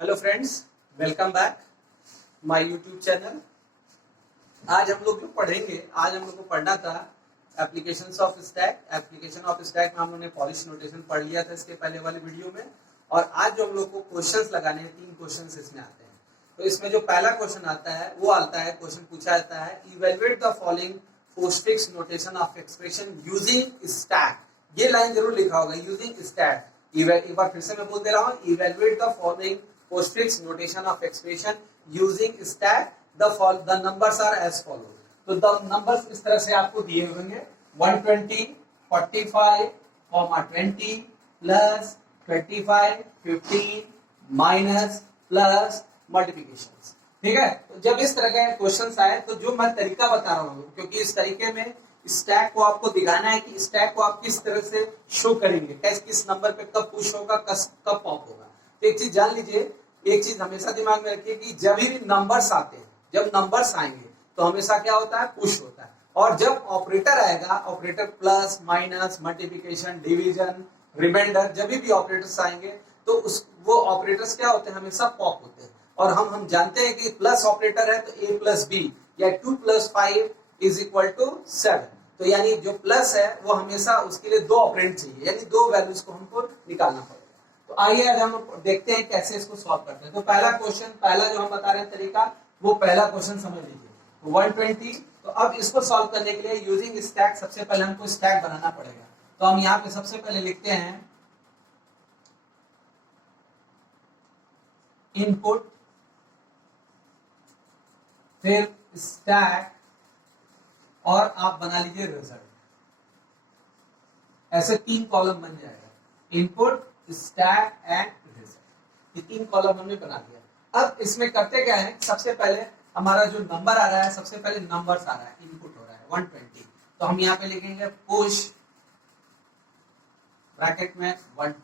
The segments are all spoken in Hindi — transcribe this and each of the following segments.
Hello friends, welcome back my YouTube channel. आज हम लोग जो पढ़ेंगे, आज हम लोग को पढ़ना था applications of stack. Application of stack में हम लोगों ने पॉलिश नोटेशन पढ़ लिया था इसके पहले वाले वीडियो में। और आज जो हम लोग को क्वेश्चंस लगाने हैं, 3 क्वेश्चंस इसमें आते हैं। तो इसमें जो पहला क्वेश्चन आता है वो आता है, क्वेश्चन पूछा जाता है, evaluate the following postfix notation of expression using stack. ये लाइन जरूर लिखा होगा, यूजिंग स्टैक। एक बार फिर से मैं बोल दे रहा हूँ, evaluate the following postfix notation of expression using stack. The numbers are as follows. तो the numbers इस तरह से आपको दिए होंगे 120, 45, 20 plus 25, 15 minus plus multiplications। ठीक है, तो जब इस तरह के क्वेश्चंस आए तो जो मैं तरीका बता रहा हूँ, क्योंकि इस तरीके में स्टैक को आपको दिखाना है कि स्टैक को आप किस तरह से शो करेंगे, किस नंबर पे कब पुश होगा, कब पॉप होगा। एक चीज जान लीजिए, एक चीज हमेशा दिमाग में रखिए कि जब भी नंबर्स आते हैं, जब नंबर्स आएंगे तो हमेशा क्या होता है, पुश होता है। और जब ऑपरेटर आएगा, operator plus minus multiplication division reminder, जब भी ऑपरेटर्स आएंगे तो वो ऑपरेटर्स क्या होते हैं, हमेशा पॉप होते हैं। और हम जानते हैं कि प्लस ऑपरेटर है तो a प्लस बी या 2 + 5 = 7। तो यानी जो प्लस है वो हमेशा उसके लिए 2 ऑपरेंड चाहिए, यानी 2 वैल्यूज को हमको निकालना पड़ेगा। तो आइए आज हम देखते हैं कैसे इसको सॉल्व करते हैं। तो पहला क्वेश्चन, पहला जो हम बता रहे हैं तरीका, वो पहला क्वेश्चन समझ लीजिए 120। तो अब इसको सॉल्व करने के लिए यूजिंग स्टैक, सबसे पहले हमको स्टैक बनाना पड़ेगा। तो हम यहाँ पे सबसे पहले लिखते हैं इनपुट, फिर स्टैक और आप बना लीजिए रिजल्ट। ऐसे 3 कॉलम बन जाएगा, इनपुट, स्टैक एंड रिजल्ट। ये 3 कॉलम हमने बना दिया। अब इसमें करते क्या है, सबसे पहले हमारा जो नंबर आ रहा है, सबसे पहले नंबर्स आ रहा है, इनपुट हो रहा है 120। तो हम यहाँ पे लिखेंगे पुश ब्रैकेट में 120।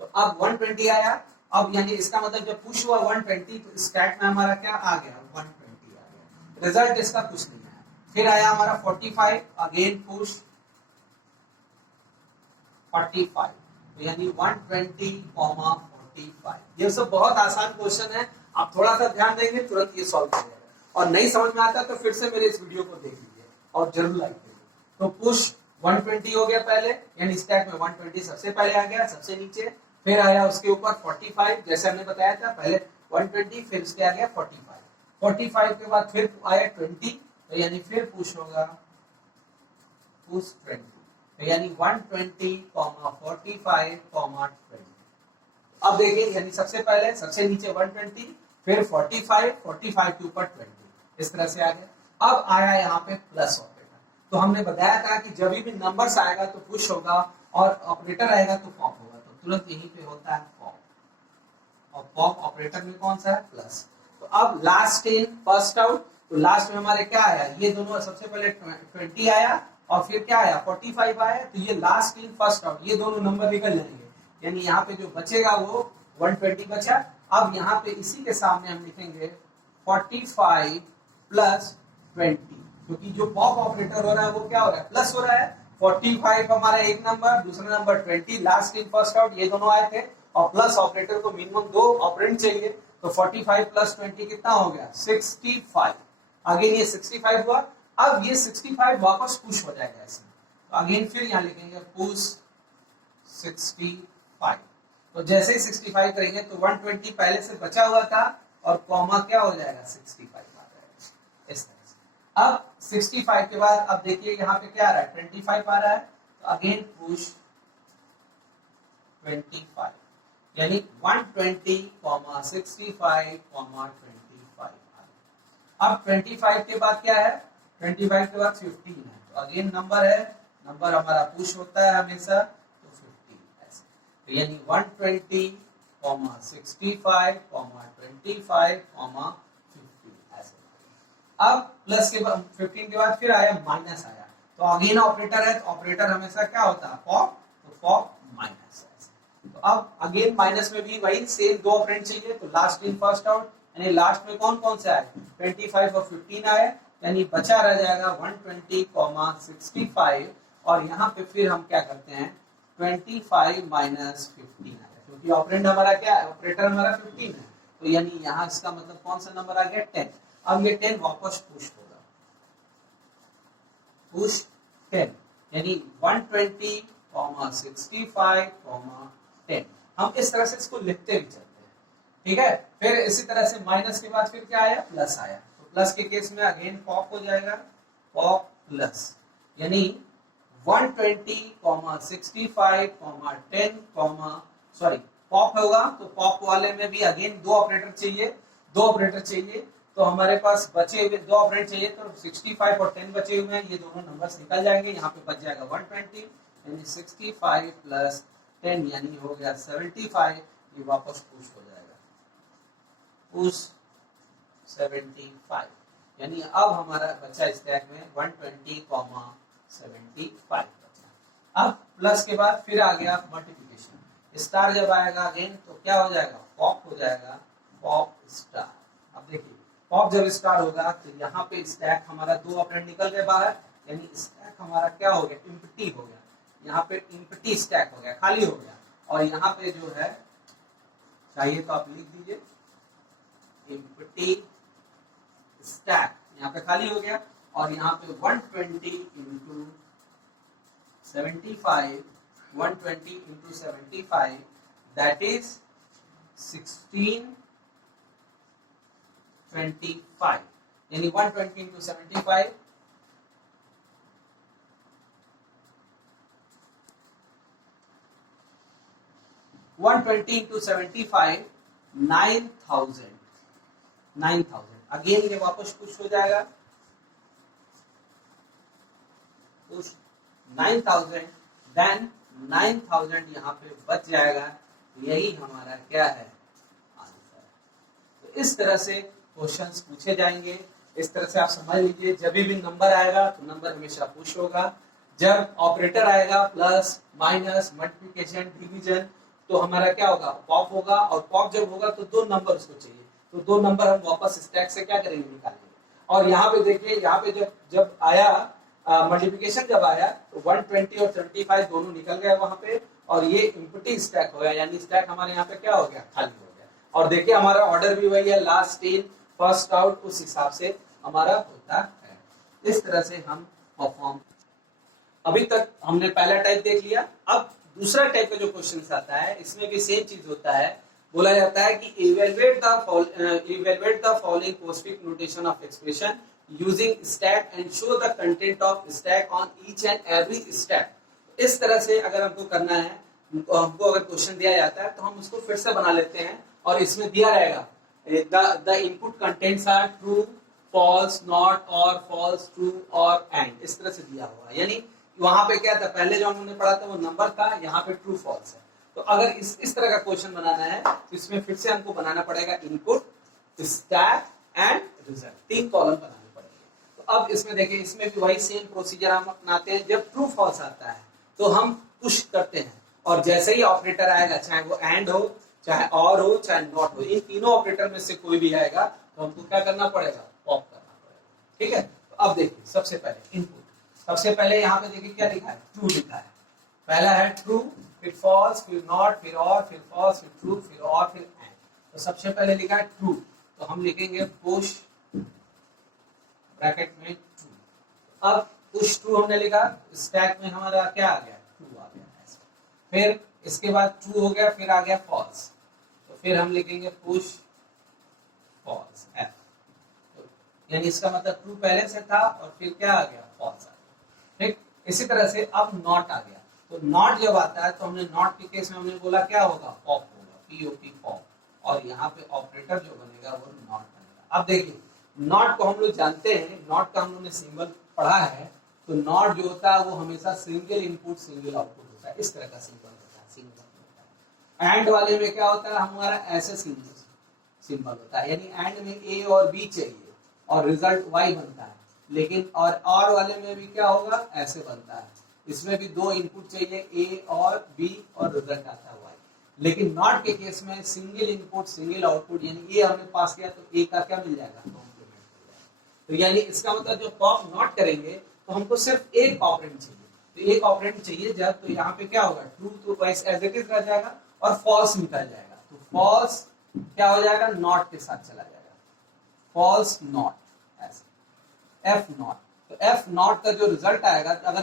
तो अब 120 आया। अब यानी इसका मतलब जब पुश हुआ 120 तो स्टैक में हमारा क्या आ गया, 120 आ गया। रिजल्ट इसका कुछ नहीं आया। फिर आया हमारा 45, अगेन पुश 45, यानी 120, 45। ये सब बहुत आसान क्वेश्चन है, आप थोड़ा सा ध्यान देंगे तुरंत ये सॉल्व हो जाएगा। और नहीं समझ में आता तो फिर से मेरे इस वीडियो को देख लीजिए और जरूर लाइक कीजिए। तो पुश 120 हो गया पहले, यानी स्टैक में 120 सबसे पहले आ गया, सबसे नीचे। फिर आया उसके ऊपर 45, जैसे हमने बताया था, पहले 120 फिर उसके आ गया 45। 45 के बाद फिर आया 20, तो यानी फिर पुश होगा पुश 20, यानी 120, 45, 20। अब देखिए, यानी सबसे पहले सबसे नीचे 120, फिर 45, 45 के ऊपर 20, इस तरह से आ गया। अब आया यहाँ पे प्लस ऑपरेटर। तो हमने बताया था कि जब भी नंबर्स आएगा तो पुश होगा और ऑपरेटर आएगा तो पॉप होगा। तो तुरंत यहीं पे होता है पॉप, और पॉप ऑपरेटर में कौन सा है, प्लस। तो अब लास्ट इन फर्स्ट आउट, तो लास्ट में हमारे क्या आया, ये दोनों, सबसे पहले 20 आया और फिर क्या आया 45 आया। तो ये लास्ट इन फर्स्ट आउट, ये दोनों नंबर निकल जाएंगे, यानी यहाँ पे जो बचेगा वो 120 बचा। अब यहाँ पे इसी के सामने हम लिखेंगे 45 + 20, क्योंकि जो पॉप ऑपरेटर हो रहा है वो क्या हो रहा है, प्लस हो रहा है। 45 हमारा एक नंबर, दूसरा number 20, last in first out, ये दोनों आए थे। और प्लस ऑपरेटर को मिनिमम 2 ऑपरेंड चाहिए, तो 45 + 20 कितना हो गया, 65। अगेन ये 65 हुआ। अब ये 65 वापस पुश हो जाएगा इसमें, तो अगेन फिर यहाँ लिखेंगे पुश 65। तो जैसे ही 65 करेंगे तो 120 पहले से बचा हुआ था और कॉमा क्या हो जाएगा, 65 आ जाएगा, इस तरह से। अब 65 के बाद अब देखिए यहाँ पे क्या आ रहा है, 25 आ रहा है। तो अगेन पुश 25, यानी 120, 65, 25 आ रहा है। अब 25 के बाद क्या है, 25 के बाद 15 है। तो अगेन नंबर है, नंबर हमारा पुश होता है हमेशा, तो 15 ऐसे। तो यानी 120, 65, 25, 15 ऐसे। अब प्लस के बाद 15 के बाद फिर आया माइनस आया। तो अगेन ऑपरेटर है, तो ऑपरेटर हमेशा क्या होता है, पॉप, तो पॉप माइनस ऐसे। तो अब अगेन माइनस में भी वही सेम 2 ऑपरेंड चाहिए, तो लास्ट इन फर्स्ट आउट, यानी लास्ट में कौन कौन से आए, 25 और 15 आए, यानी बचा रह जाएगा 120, 65। और यहाँ पे फिर हम क्या करते हैं, 25 - 15 आया, क्योंकि ये ऑपरेंड हमारा क्या है, ऑपरेटर हमारा 15 है, तो यानी यहाँ इसका मतलब कौन सा नंबर आ गया 10। अब ये 10 वापस पुश होगा, पुश 10 यानी 120, 65, 10। हम इस तरह से इसको लिखते भी चलते हैं, ठीक है। फिर इसी तरह से माइनस के बाद फिर क्या आया, प्लस आया, तो प्लस के केस में अगेन पॉप हो जाएगा, पॉप प्लस यानी 120, 65, 10, सॉरी पॉप होगा तो पॉप वाले में भी अगेन दो ऑपरेटर चाहिए, तो हमारे पास बचे हुए दो ऑपरेटर चाहिए, तो 65 और 10 बचे हुए हैं, ये दोनों नंबर्स निकल जाएंगे, यहाँ पे बच जाएगा 120 यानी 65 प्लस 10 यानी हो गया 75, ये वापस पुश हो जाएगा, पुश 75 यानी अब हमारा बच्चा स्टैक में 120, 75 बचा। अब प्लस के बाद फिर आ गया मल्टीप्लिकेशन, स्टार जब आएगा अगेन तो क्या हो जाएगा, पॉप हो जाएगा, पॉप स्टार। अब देखिए पॉप जब स्टार होगा तो यहाँ पे स्टैक हमारा दो ऑपरेंड निकल गए बाहर, यानी स्टैक हमारा क्या हो गया, एम्प्टी हो गया, यहाँ पे एम्प्टी स्टैक हो गया, खाली हो गया, और यहाँ पे जो है चाहिए तो आप लिख दीजिए एम्प्टी स्टैक, यहाँ पे खाली हो गया, और यहाँ पे 120 इंटू 75, 120 इंटू 75 दैट इज 1625 यानी 120 इंटू 75 120 इंटू 75 9000 अगेन ये वापस पुश हो जाएगा, पुश 9000 देन 9000 यहाँ पे बच जाएगा, यही हमारा क्या है आंसर। तो इस तरह से क्वेश्चंस पूछे जाएंगे, इस तरह से आप समझ लीजिए, जब भी नंबर आएगा तो नंबर हमेशा पुश होगा, जब ऑपरेटर आएगा प्लस माइनस मल्टीप्लिकेशन डिवीजन तो हमारा क्या होगा, पॉप होगा, और पॉप जब होगा तो दो नंबर उसको चाहिए, तो दो नंबर हम वापस स्टैक से क्या करेंगे, निकालेंगे। और यहाँ पे देखिए, यहाँ पे जब आया मल्टीप्लिकेशन जब आया तो 120 और 75 दोनों निकल गए वहां पे, और ये एम्प्टी स्टैक हो गया, यानी स्टैक हमारे यहाँ पे क्या हो गया, खाली हो गया। और देखिए हमारा ऑर्डर भी वही है, लास्ट इन फर्स्ट आउट, उस हिसाब से हमारा होता है। इस तरह से हम परफॉर्म, अभी तक हमने पहला टाइप देख लिया। अब दूसरा टाइप का जो क्वेश्चन आता है, इसमें भी सेम चीज होता है, बोला जाता है कि evaluate the following postfix notation of expression using stack and show the content of stack on each and every stack. इस तरह से अगर हमको करना है, हमको अगर क्वेश्चन दिया जाता है तो हम उसको फिर से बना लेते हैं, और इसमें दिया रहेगा the input contents are true, false, not, और फॉल्स, ट्रू और एंड, इस तरह से दिया हुआ है। यानी वहां पे क्या था, पहले जो हमने पढ़ा था वो नंबर था, यहाँ पे ट्रू फॉल्स है। तो अगर इस तरह का क्वेश्चन बनाना है तो इसमें फिर से हमको बनाना पड़ेगा input, stack and result, 3 column बनाने पड़ेंगे। तो अब इसमें देखिए, इसमें भी वही सेम प्रोसीजर हम अपनाते हैं। जब ट्रू फॉल्स आता है तो हम पुश करते हैं, और जैसे ही ऑपरेटर आएगा, चाहे वो एंड हो, चाहे और हो, चाहे नॉट हो, इन तीनों ऑपरेटर में से कोई भी आएगा तो हमको क्या करना पड़ेगा, पॉप करना पड़ेगा। ठीक है, तो अब देखिए सबसे पहले इनपुट, सबसे पहले यहाँ पे देखिए क्या लिखा है, ट्रू लिखा है। पहला है ट्रू, फिर फॉल्स, फिर नॉट, फिर और, फिर फॉल्स, फिर ट्रू, फिर और, फिर एंड। तो सबसे पहले लिखा है ट्रू, तो हम लिखेंगे पुश ब्रैकेट में ट्रू। अब पुश ट्रू हमने लिखा, स्टैक में हमारा क्या आ गया, ट्रू आ गया ऐसे। फिर इसके बाद ट्रू हो गया, फिर आ गया फॉल्स, तो फिर हम लिखेंगे पुश फॉल्स एफ। तो यानी इसका मतलब ट्रू पहले से था और फिर क्या आ गया, फॉल्स आ गया। ठीक, इसी तरह से अब नॉट आ गया, तो नॉट जब आता है तो हमने नॉट के केस में हमने बोला क्या होगा, पॉप होगा, पीओपी पॉप, और यहाँ पे ऑपरेटर जो बनेगा वो नॉट बनेगा। अब देखिए नॉट को हम लोग जानते हैं, नॉट का हम लोगों ने सिंबल पढ़ा है, तो नॉट जो होता है वो हमेशा सिंगल इनपुट सिंगल आउटपुट होता है, इस तरह का सिंबल होता है, सिंगल होता है। एंड वाले में क्या होता है, हमारा ऐसे सिंबल होता है, यानी एंड में ए और बी चाहिए और रिजल्ट वाई बनता है, लेकिन और वाले में भी क्या होगा, ऐसे बनता है, इसमें भी 2 इनपुट चाहिए, ए और बी, और रिजल्ट आता है वाई। लेकिन नॉट के केस में सिंगल इनपुट सिंगल आउटपुट, यानी ए हमने पास किया तो ए का क्या मिल जाएगा, कॉम्प्लीमेंट मिल जाएगा। तो यानी इसका मतलब जो पॉप नॉट करेंगे तो हमको सिर्फ एक ऑपरेंड चाहिए, तो एक ऑपरेंड चाहिए जब, तो यहाँ पे क्या होगा, ट्रू तो वाइस एज इट इज रह जाएगा, और फॉल्स निकल जाएगा, तो फॉल्स क्या हो जाएगा, नॉट के साथ चला जाएगा, फॉल्स नॉट ऐसे एफ नॉट। तो एफ नॉट का जो रिजल्ट आएगा, अगर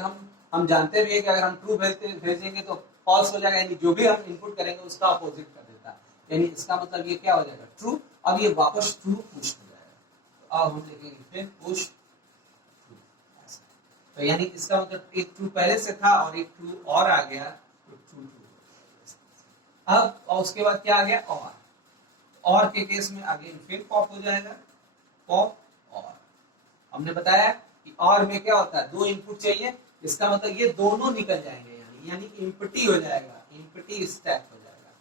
हम जानते भी है कि अगर हम ट्रू भेजेंगे तो फॉल्स हो जाएगा, यानी जो भी हम इनपुट करेंगे उसका अपोजिट कर देता है, यानी इसका मतलब ये क्या हो जाएगा, ट्रू। अब ये वापस ट्रू पुश हो जाएगा, तो अब हम लिखेंगे फिर पुश ट्रू ऐसा। तो यानी इसका मतलब एक ट्रू पहले से था और एक ट्रू और आ गया, तो ट्रू ट्रू। अब और उसके बाद क्या आ गया, और के केस में अगेन फिर पॉप हो जाएगा, पॉप और। हमने बताया कि और में क्या होता है, दो इनपुट चाहिए, इसका मतलब ये दोनों निकल जाएंगे, यानी एम्प्टी हो जाएगा, एम्प्टी स्टैक हो जाएगा,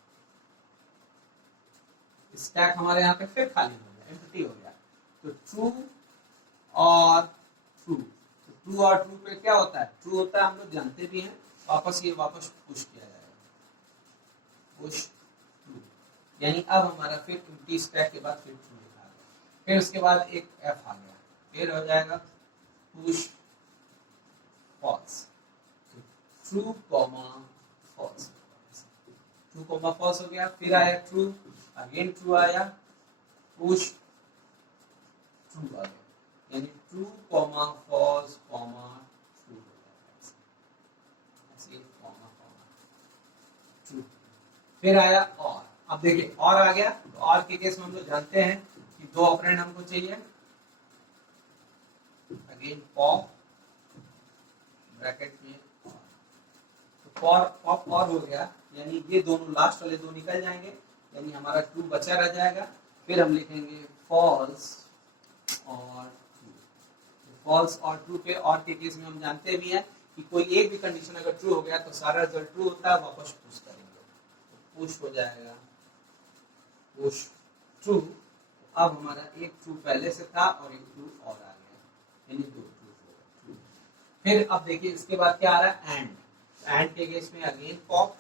स्टैक हमारे यहाँ पे फिर खाली हो गया, एम्प्टी हो गया। तो ट्रू और ट्रू, तो ट्रू और ट्रू पे क्या होता है, ट्रू होता है हम लोग जानते भी हैं, ये वापस पुश किया जाएगा, पुश ट्रू, यानी अब हमारा फिर एम्प्टी स्टैक के बाद फिर ट्रू लिखा गया, फिर उसके बाद एक एफ आ गया, फिर हो जाएगा push false, true comma false, true comma false हो गया, फिर आया ट्रू, अगेन ट्रू आया, पुश ट्रू आ गया, यानी true comma false comma true हो जाएगा, ऐसे कॉमा कॉमा ट्रू। फिर आया और, अब देखिए और आ गया, तो और के केस में हम लोग जानते हैं कि दो ऑपरेंड हमको चाहिए, अगेन पॉप ब्रैकेट में और, तो पॉप और हो गया, यानी ये दोनों लास्ट वाले दो निकल जाएंगे, यानी हमारा ट्रू बचा रह जाएगा, फिर हम लिखेंगे फॉल्स और ट्रू। फॉल्स और ट्रू पे और के केस में हम जानते भी हैं कि कोई एक भी कंडीशन अगर ट्रू हो गया तो सारा रिजल्ट ट्रू होता है, वापस पुश करेंगे, तो पुश हो जाएगा, पुश ट्रू। अब हमारा एक ट्रू पहले से था और एक ट्रू और आ गया, यानी दो ट्रू। फिर अब देखिए इसके बाद क्या आ रहा है, एंड के केस में अगेन पॉप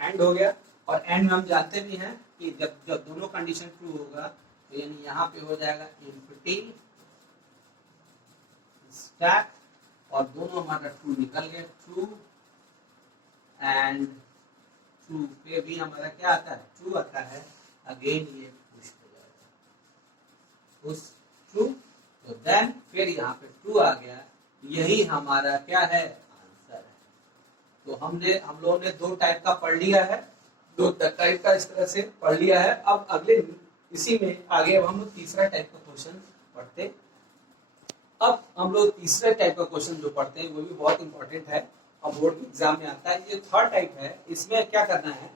एंड हो गया, और एंड में हम जानते भी हैं कि जब दोनों कंडीशन ट्रू होगा तो यानी यहाँ पे हो जाएगा एम्प्टी स्टैक, और दोनों हमारा ट्रू निकल गए, ट्रू एंड ट्रू पे भी हमारा क्या आता है, ट्रू आता है, अगेन ये पुश हो जाएगा, पुश ट्रू। तो देन फिर यहाँ पे ट्रू आ गया, यही हमारा क्या है, आंसर है। तो हम लोगों ने दो टाइप का पढ़ लिया है, दो टाइप का इस तरह से पढ़ लिया है। अब अगले इसी में आगे अब हम लोग तीसरा टाइप का क्वेश्चन पढ़ते। अब हम लोग तीसरे टाइप का क्वेश्चन जो पढ़ते हैं वो भी बहुत इंपॉर्टेंट है और बोर्ड के एग्जाम में आता है। ये थर्ड टाइप है। इसमें क्या करना है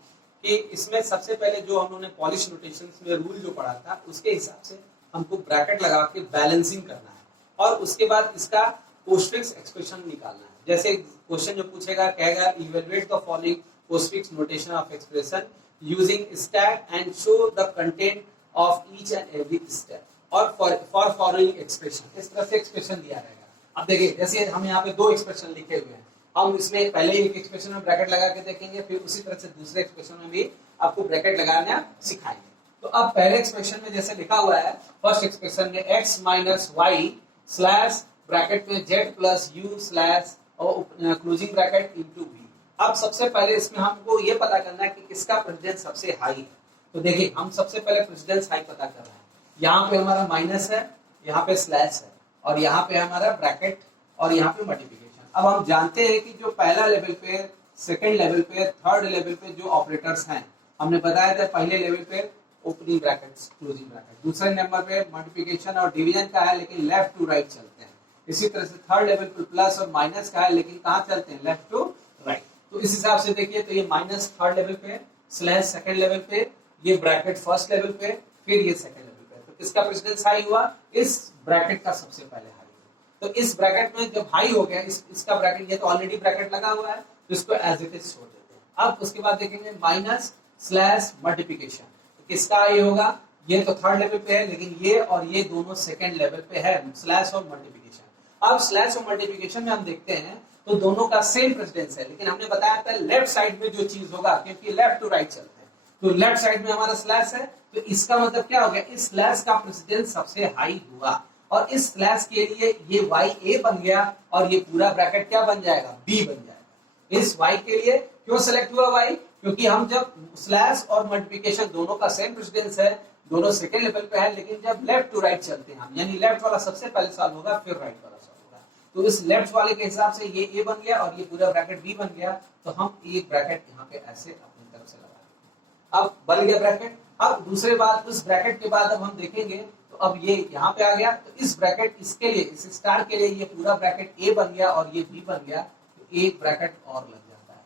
कि इसमें सबसे पहले जो हम लोगों ने पॉलिश नोटेशंस में रूल जो पढ़ा था उसके हिसाब से हमको ब्रैकेट लगा के बैलेंसिंग करना है और उसके बाद इसका पोस्टफिक्स एक्सप्रेशन निकालना है। जैसे क्वेश्चन जो पूछेगा कहेगा evaluate the following postfix notation of expression using stack and show the content of each and every step और फॉर फॉलोइंग एक्सप्रेशन। इस तरह से एक्सप्रेशन दिया रहेगा। अब देखिए जैसे हम यहाँ पे दो एक्सप्रेशन लिखे हुए हैं, हम इसमें पहले एक एक्सप्रेशन में ब्रैकेट लगा के देखेंगे, फिर उसी तरह से दूसरे एक्सप्रेशन में भी आपको ब्रैकेट लगाना सिखाएंगे। तो अब पहले एक्सप्रेशन में जैसे लिखा हुआ है, फर्स्ट एक्सप्रेशन में x minus y slash bracket में z प्लस यू स्लैश और क्लोजिंग ब्रैकेट इनटू v। अब सबसे पहले इसमें हमको ये पता करना है कि किसका प्रेसिडेंस सबसे हाई है। तो देखिए हम सबसे पहले प्रेसिडेंस हाई पता कर रहे हैं। यहाँ पे हमारा माइनस है, यहाँ पे स्लैश है और यहाँ पे हमारा ब्रैकेट और यहाँ पे मल्टीप्लिकेशन। अब हम जानते हैं कि जो पहला लेवल पे, सेकेंड लेवल पे, थर्ड लेवल पे जो ऑपरेटर्स हैं, हमने बताया था पहले लेवल पे ओपनिंग ब्रैकेट्स क्लोजिंग ब्रैकेट, दूसरे नंबर पे मल्टीप्लिकेशन और डिवीजन का है लेकिन लेफ्ट टू राइट चलते हैं। इसी तरह से थर्ड लेवल पे प्लस और माइनस का है लेकिन कहाँ चलते हैं, लेफ्ट टू राइट। तो इस हिसाब से देखिए तो ये माइनस थर्ड लेवल पे, स्लैश सेकेंड लेवल पे, ये ब्रैकेट फर्स्ट लेवल पे, फिर ये सेकेंड लेवल पे। तो किसका प्रेसिडेंस हाई हुआ, इस ब्रैकेट का सबसे पहले हाई हुआ। तो इस ब्रैकेट में जब हाई हो गया, इसका ब्रैकेट, ये तो ऑलरेडी ब्रैकेट लगा हुआ है तो इसको एज इट इज छोड़ देते हैं। अब उसके बाद देखेंगे माइनस स्लैश मल्टीप्लिकेशन, किसका ये होगा, ये तो थर्ड लेवल पे है लेकिन ये और ये दोनों सेकंड लेवल पे है, स्लैश और मल्टीप्लिकेशन। अब स्लैश और मल्टीप्लिकेशन में हम देखते हैं तो दोनों का सेम प्रेसिडेंस है, लेकिन हमने बताया था लेफ्ट साइड में जो चीज होगा, क्योंकि लेफ्ट टू राइट चलते हैं, तो लेफ्ट साइड में हमारा स्लैश है, तो इसका मतलब क्या हो गया, इस स्लैश का प्रेसिडेंस सबसे हाई हुआ। और इस स्लैश के लिए ये वाई ए बन गया और ये पूरा ब्रैकेट क्या बन जाएगा, बी बन जाएगा। इस वाई के लिए क्यों सेलेक्ट हुआ वाई, क्योंकि हम जब स्लैश और मल्टीप्लिकेशन दोनों का सेम प्रेसिडेंस है, दोनों सेकेंड लेवल पे है, लेकिन जब लेफ्ट टू राइट चलते हैं हम, यानी लेफ्ट वाला सबसे पहले सॉल्व होगा फिर राइट वाला सॉल्व होगा, तो इस लेफ्ट वाले के हिसाब से ये ए बन गया और ये पूरा ब्रैकेट बी बन गया, तो हम एक ब्रैकेट यहाँ पे ऐसे अपनी तरफ से लगा, अब बन गया ब्रैकेट। अब दूसरे बात, उस ब्रैकेट के बाद अब हम देखेंगे तो अब ये यहाँ पे आ गया, तो इस ब्रैकेट इसके लिए, इस स्टार के लिए ये पूरा ब्रैकेट ए बन गया और ये बी बन गया, तो एक ब्रैकेट और लग जाता है।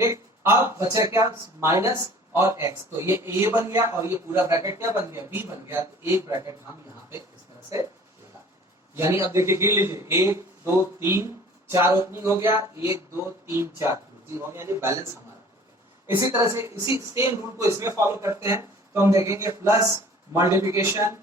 ठीक, अब बचा क्या, माइनस और एक्स, तो ये ए बन गया और ये पूरा ब्रैकेट क्या बन गया, बी बन गया, तो एक ब्रैकेट हम यहाँ पे इस तरह से लगा, यानी अब देखिए गिन लीजिए 1 2 3 4 ओपनिंग हो गया, 1 2 3 4 क्लोजिंग हो गया, यानी बैलेंस हमारा। इसी तरह से इसी सेम रूल को इसमें फॉलो करते हैं, तो हम देखेंगे प्लस मल्टीप्लिकेशन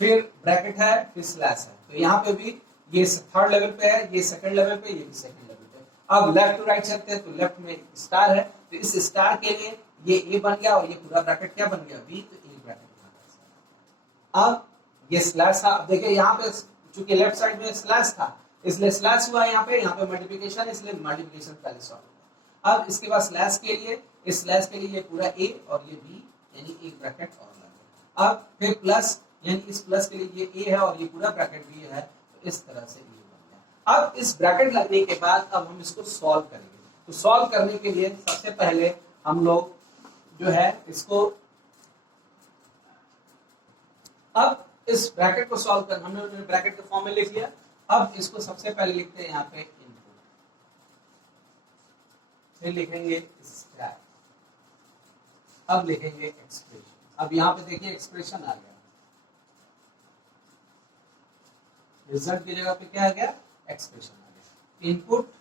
फिर ब्रैकेट है फिर स्लैश है, तो यहाँ पे भी ये थर्ड लेवल पे है, ये सेकंड लेवल पे, ये भी सेकंड लेवल पे। अब लेफ्ट टू राइट चलते हैं, तो लेफ्ट में स्टार है, तो इस स्टार के लिए ये ए बन गया और ये पूरा ब्रैकेट क्या बन गया, बी, तो ए ब्रैकेट बन गया। अब ये स्लैश था, अब देखिए यहाँ पे चूंकि लेफ्ट साइड में स्लैश था इसलिए स्लैश हुआ, यहाँ पे मल्टीप्लिकेशन इसलिए मल्टीप्लिकेशन पहले सॉल्व हुआ। अब इसके बाद स्लैश के लिए, इस स्लैश के लिए ये पूरा ए और ये बी, यानी एक ब्रैकेट और लग गया। अब फिर प्लस, यानी इस प्लस के लिए ये ए है और ये पूरा ब्रैकेट बी है, तो इस तरह से ये बन गया। अब इस ब्रैकेट लगने के बाद अब हम इसको सॉल्व करेंगे, तो सॉल्व करने के लिए सबसे पहले हम लोग जो है इसको, अब इस ब्रैकेट को सॉल्व कर, हमने ब्रैकेट के फॉर्म में लिख लिया, अब इसको सबसे पहले लिखते हैं यहाँ पे इनपुट, फिर लिखेंगे स्टैक, अब लिखेंगे एक्सप्रेशन। अब यहाँ पे देखिए एक्सप्रेशन आ गया, रिजल्ट की जगह पे क्या आ गया, एक्सप्रेशन आ गया, इनपुट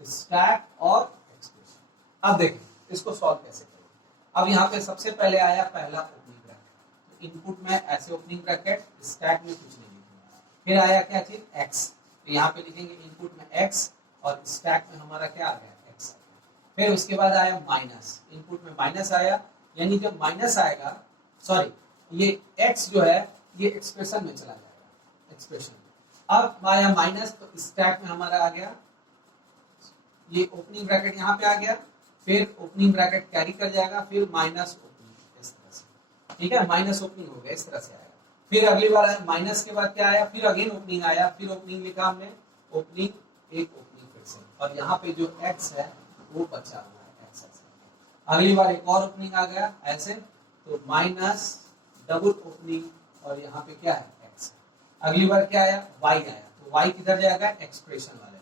स्टैक और एक्सप्रेशन। अब देखिए इसको सॉल्व कैसे करें। अब यहाँ पे सबसे पहले आया पहला ओपनिंग ब्रैकेट, तो इनपुट में ऐसे ओपनिंग ब्रैकेट, स्टैक में कुछ नहीं लिखना, फिर आया क्या चीज, एक्स, तो यहाँ पे लिखेंगे इनपुट में एक्स और स्टैक में हमारा क्या आ गया, एक्स। फिर उसके बाद आया माइनस, इनपुट में माइनस आया, यानी जब माइनस आएगा, सॉरी ये x जो है ये एक्सप्रेशन में चला जाएगा, एक्सप्रेशन में। अब आया माइनस, तो स्टैक में हमारा आ गया ये ओपनिंग ब्रैकेट, यहाँ पे आ गया, फिर ओपनिंग ब्रैकेट कैरी कर जाएगा, फिर माइनस ओपनिंग, इस तरह से, ठीक है, माइनस ओपनिंग हो गया, इस तरह से आएगा। फिर अगली बार आया माइनस के बाद क्या आया, फिर अगेन ओपनिंग आया, फिर ओपनिंग लिखा हमने, ओपनिंग, एक ओपनिंग फिर से, और यहाँ पे जो x है वो बचा हुआ है, x। अगली बार एक और ओपनिंग आ गया ऐसे, तो माइनस डबल ओपनिंग और यहाँ पे क्या है, x। अगली बार क्या आया, y आया, तो y किधर जाएगा, एक्सप्रेशन वाले में,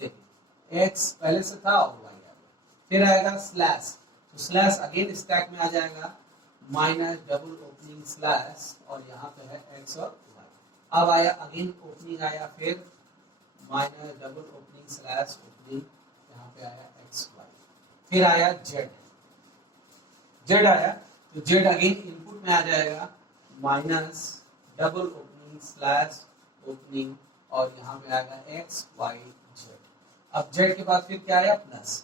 देखिए x पहले से था और y आ गया। फिर आएगा स्लैश, तो स्लैश अगेन स्टैक में आ जाएगा, माइनस डबल ओपनिंग स्लैश और यहाँ पे है x और y। अब आया अगेन ओपनिंग आया, फिर minus double opening slash opening, यहाँ पे आया x y। फिर आया z आया, तो z अगेन इनपुट में आ जाएगा, minus double opening slash opening और यहाँ पे आएगा x y z। अब z के बाद फिर क्या आया, प्लस,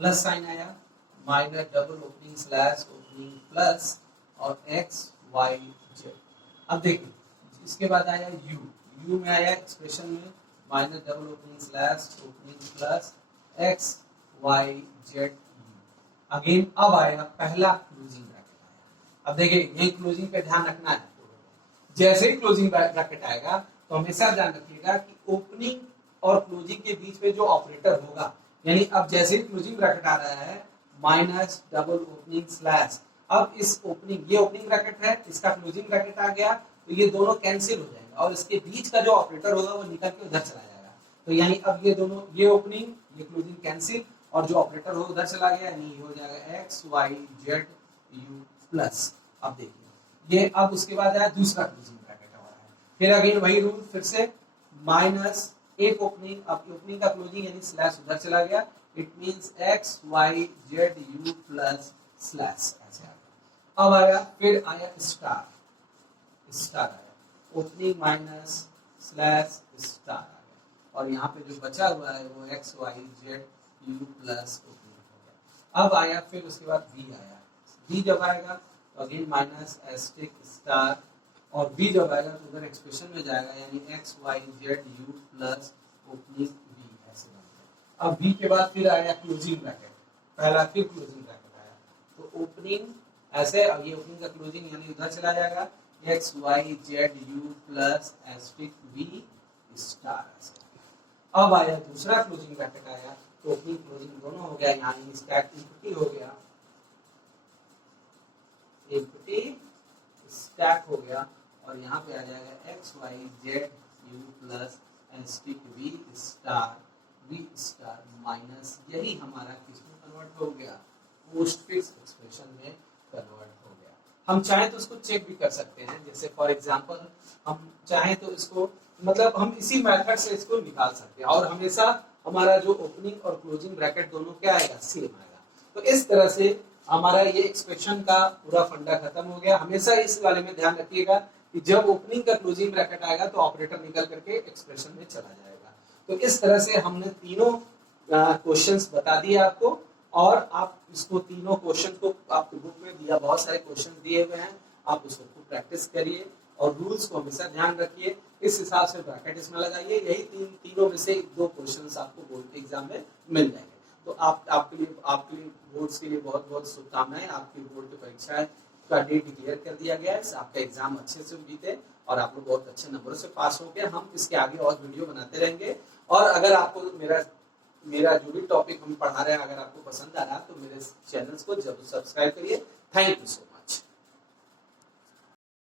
प्लस साइन आया, minus double opening slash opening plus और x y z। अब देखिए इसके बाद आया u में आया एक्सप्रेशन में, minus double opening slash opening plus x y z। Again अब आएगा पहला क्लोजिंग ब्रैकेट आया। अब देखिए यही क्लोजिंग पे ध्यान रखना है, जैसे ही क्लोजिंग ब्रैकेट आएगा तो हमेशा ध्यान रखिएगा कि ओपनिंग और क्लोजिंग के बीच में जो ऑपरेटर होगा, यानी अब जैसे ही क्लोजिंग ब्रैकेट आ रहा है माइनस डबल ओपनिंग स्लैश, अब इस ओपनिंग, ये ओपनिंग ब्रैकेट है, इसका क्लोजिंग ब्रैकेट आ गया, तो ये दोनों कैंसिल हो जाएंगे और इसके बीच का जो ऑपरेटर होगा वो निकल के उधर चला जाएगा। तो यानी अब ये दोनों, ये ओपनिंग ये क्लोजिंग कैंसिल और जो ऑपरेटर हो उधर चला गया, यानी ये हो जाएगा x y z u plus. अब देखिए ये, अब उसके बाद आया दूसरा क्लोजिंग ब्रैकेट हमारा है, फिर अगेन वही रूल, फिर से माइनस एक ओपनिंग, अब ओपनिंग का क्लोजिंग यानी स्लैश उधर चला गया, it means x y z u plus slash, ऐसे आ गया। अब आया, फिर आया स्टार, स्टार आया, ओपनिंग माइनस स्लैश स्टार आ गया, और यहाँ पे जो बचा हुआ है वो x y z u plus opening हो गया। अब आया फिर उसके बाद v आया, v जब आएगा तो अगेन माइनस एस्टिक स्टार और बी जब आएगा तो उधर एक्सप्रेशन में जाएगा, यानी x y z u plus opening b ऐसे बनता है। अब बी के बाद फिर आया क्लोजिंग ब्रैकेट, पहला फिर क्लोजिंग ब्रैकेट आया, तो ओपनिंग ऐसे, अब ये ओपनिंग का क्लोजिंग यानी उधर चला जाएगा, x y z u plus asterisk b star ऐसे। अब आया दूसरा क्लोजिंग ब्रैकेट आया, तो ओपनिंग क्लोजिंग दोनों हो गया, यहाँ स्टैक इम्प्टी हो गया, इम्प्टी स्टैक हो गया, और यहाँ पे आ जाएगा x y z u plus asterisk b star minus, यही हमारा किसमें कन्वर्ट हो गया, पोस्टफिक्स एक्सप्रेशन में कन्वर्ट हो गया। हम चाहें तो इसको चेक भी कर सकते हैं, जैसे फॉर एग्जांपल हम चाहें तो इसको मतलब हम इसी मेथड से इसको निकाल सकते हैं, और हमेशा हमारा जो ओपनिंग और क्लोजिंग ब्रैकेट दोनों क्या आएगा, सेम आएगा। तो इस तरह से हमारा ये एक्सप्रेशन का पूरा फंडा खत्म हो गया। हमेशा इस वाले में ध्यान रखिएगा कि जब ओपनिंग का क्लोजिंग ब्रैकेट आएगा तो ऑपरेटर निकल करके एक्सप्रेशन में चला जाएगा। तो इस तरह से हमने तीनों क्वेश्चंस बता दिए आपको, और आप इसको तीनों क्वेश्चन को आपको बुक में दिया, बहुत सारे क्वेश्चन दिए हुए हैं, आप उसको प्रैक्टिस करिए और रूल्स को हमेशा ध्यान रखिए, इस हिसाब से ब्रैकेट इसमें लगाइए। यही तीनों में से 2 क्वेश्चंस आपको बोर्ड के एग्जाम में मिल जाएंगे। तो आपके लिए बोर्ड्स के लिए बहुत बहुत शुभकामनाएं। आपकी बोर्ड की परीक्षा का डेट डिक्लेयर कर दिया गया है, आपका एग्जाम अच्छे से बीते और आप लोग बहुत अच्छे नंबरों से पास हो गए। हम इसके आगे और वीडियो बनाते रहेंगे, और अगर आपको मेरा जो भी टॉपिक हम पढ़ा रहे हैं अगर आपको पसंद आ रहा है तो मेरे चैनल्स को जरूर सब्सक्राइब करिए। Thank you so much.